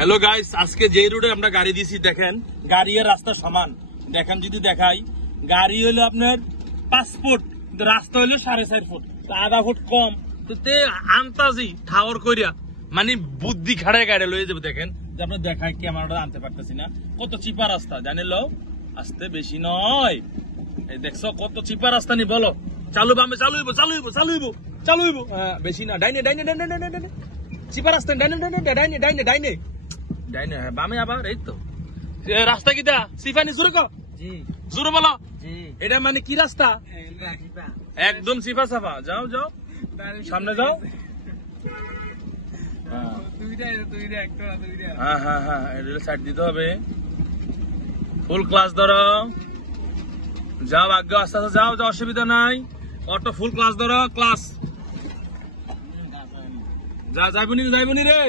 Hello guys, আজকে যে রোডে আমরা গাড়ি দিছি দেখেন, গাড়ি আর রাস্তা সমান। দেখেন যদি দেখাই, গাড়ি হলো আপনার 5 ফুট, রাস্তা হলো 4.5 ফুট, আধা ফুট কম। তো তে আনতাজি ঠাওর কইরা মানে বুদ্ধি খাড়ায় গাড়ি লয়ে যাবে। দেখেন যে আপনার দেখায় ক্যামেরাটা আনতে পারতেছি না, কত চিপা রাস্তা জানিলো। আসতে বেশি নয়, এই দেখছো কত চিপা রাস্তা নি বলো। চালু বামে চালুইবো চালুইবো চালুইবো চালুইবো, বেশি না। ডাইনে ডাইনে ডাইনে ডাইনে ডাইনে চিপা রাস্তা, ডাইনে ডাইনে ডাইনে ডাইনে ডাইনে ডাইনে, বামে আবার। এই তো রাস্তা কিটা সিফানি জোরে কো, জোরে বলো। এটা মানে কি রাস্তা? একদম সিফা সাফা। যাও যাও সামনে যাও। হ্যাঁ হ্যাঁ হ্যাঁ, এটা সাইড দিতে হবে। ফুল ক্লাস ধরো, যাও আগে আস্তে আস্তে যাও, যাও অসুবিধা নাই। অটো ফুল ক্লাস ধরো, ক্লাস যা যাইবনি যাইবনি রে।